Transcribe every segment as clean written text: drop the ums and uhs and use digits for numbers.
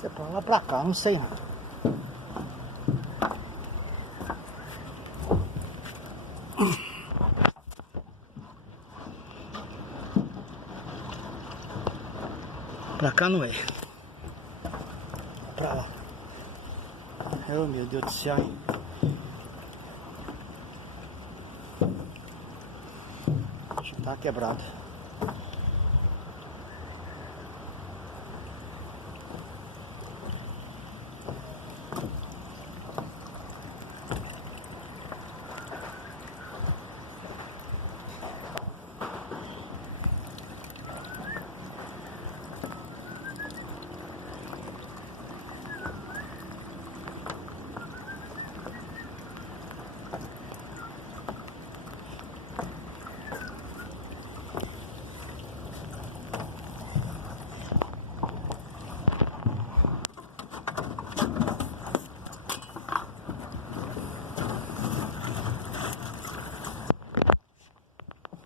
Isso é pra lá pra cá, não sei não. Pra cá não é. Pra lá. Oh, meu Deus do céu, hein? Acho que tá quebrado.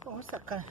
Nossa, cara.